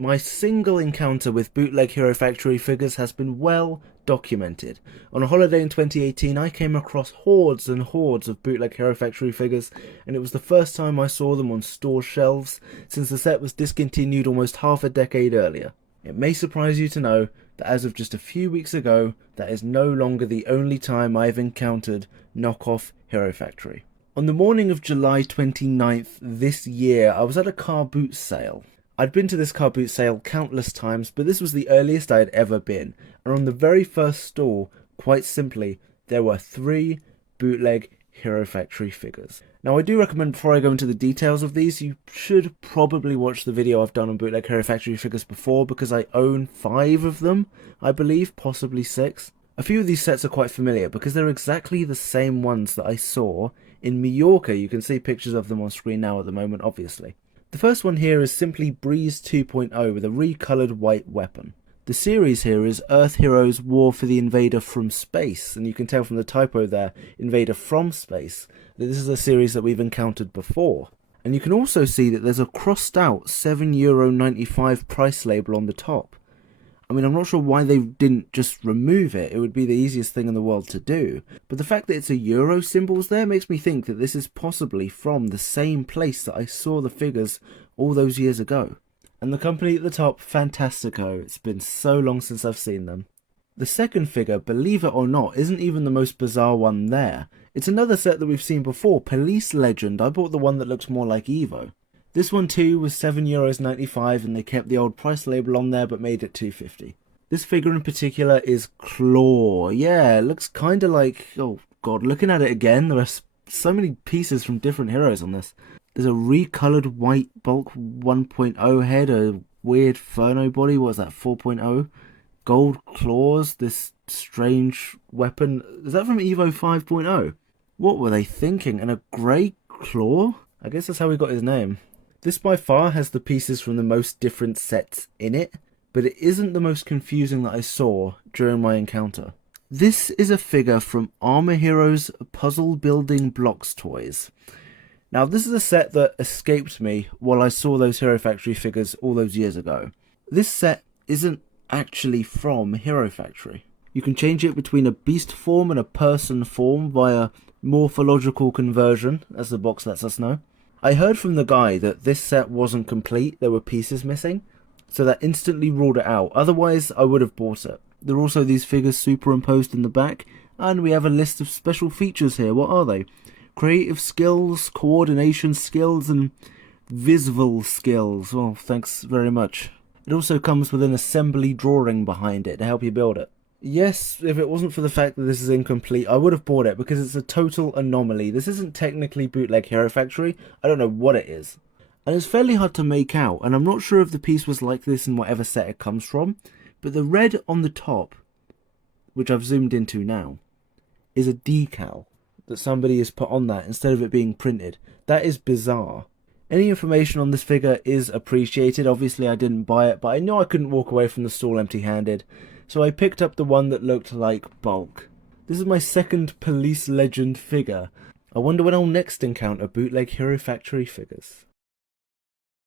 My single encounter with Bootleg Hero Factory figures has been well documented. On a holiday in 2018, I came across hordes and hordes of Bootleg Hero Factory figures, and it was the first time I saw them on store shelves since the set was discontinued almost half a decade earlier. It may surprise you to know that as of just a few weeks ago, that is no longer the only time I have encountered knockoff Hero Factory. On the morning of July 29th this year, I was at a car boot sale. I'd been to this car boot sale countless times, but this was the earliest I had ever been, and on the very first stall, quite simply, there were 3 Bootleg Hero Factory figures. Now I do recommend, before I go into the details of these, you should probably watch the video I've done on Bootleg Hero Factory figures before, because I own 5 of them, I believe, possibly 6. A few of these sets are quite familiar, because they're exactly the same ones that I saw in Mallorca. You can see pictures of them on screen now at the moment, obviously. The first one here is simply Breeze 2.0 with a recoloured white weapon. The series here is Earth Heroes War for the Invader from Space, and you can tell from the typo there, Invader from Space, that this is a series that we've encountered before. And you can also see that there's a crossed out €7.95 price label on the top. I mean, I'm not sure why they didn't just remove it. It would be the easiest thing in the world to do. But the fact that it's a euro symbols there makes me think that this is possibly from the same place that I saw the figures all those years ago. And the company at the top, Fantastico. It's been so long since I've seen them. The second figure, believe it or not, isn't even the most bizarre one there. It's another set that we've seen before, Police Legend. I bought the one that looks more like Evo. This one too was €7.95 and they kept the old price label on there but made it $2.50. This figure in particular is Claw. Yeah, it looks kind of like, oh god, looking at it again, there are so many pieces from different heroes on this. There's a recoloured white Bulk 1.0 head, a weird Furno body, what is that, 4.0? Gold claws, this strange weapon. Is that from Evo 5.0? What were they thinking? And a grey claw? I guess that's how he got his name. This by far has the pieces from the most different sets in it, but it isn't the most confusing that I saw during my encounter. This is a figure from Armor Heroes Puzzle Building Blocks Toys. Now this is a set that escaped me while I saw those Hero Factory figures all those years ago. This set isn't actually from Hero Factory. You can change it between a beast form and a person form via morphological conversion, as the box lets us know. I heard from the guy that this set wasn't complete, there were pieces missing, so that instantly ruled it out. Otherwise, I would have bought it. There are also these figures superimposed in the back, and we have a list of special features here. What are they? Creative skills, coordination skills, and visual skills. Well, thanks very much. It also comes with an assembly drawing behind it to help you build it. Yes, if it wasn't for the fact that this is incomplete, I would have bought it because it's a total anomaly. This isn't technically Bootleg Hero Factory. I don't know what it is. And it's fairly hard to make out, and I'm not sure if the piece was like this in whatever set it comes from, but the red on the top, which I've zoomed into now, is a decal that somebody has put on that instead of it being printed. That is bizarre. Any information on this figure is appreciated. Obviously I didn't buy it, but I knew I couldn't walk away from the stall empty-handed. So I picked up the one that looked like Bulk. This is my second Police Legend figure. I wonder when I'll next encounter Bootleg Hero Factory figures.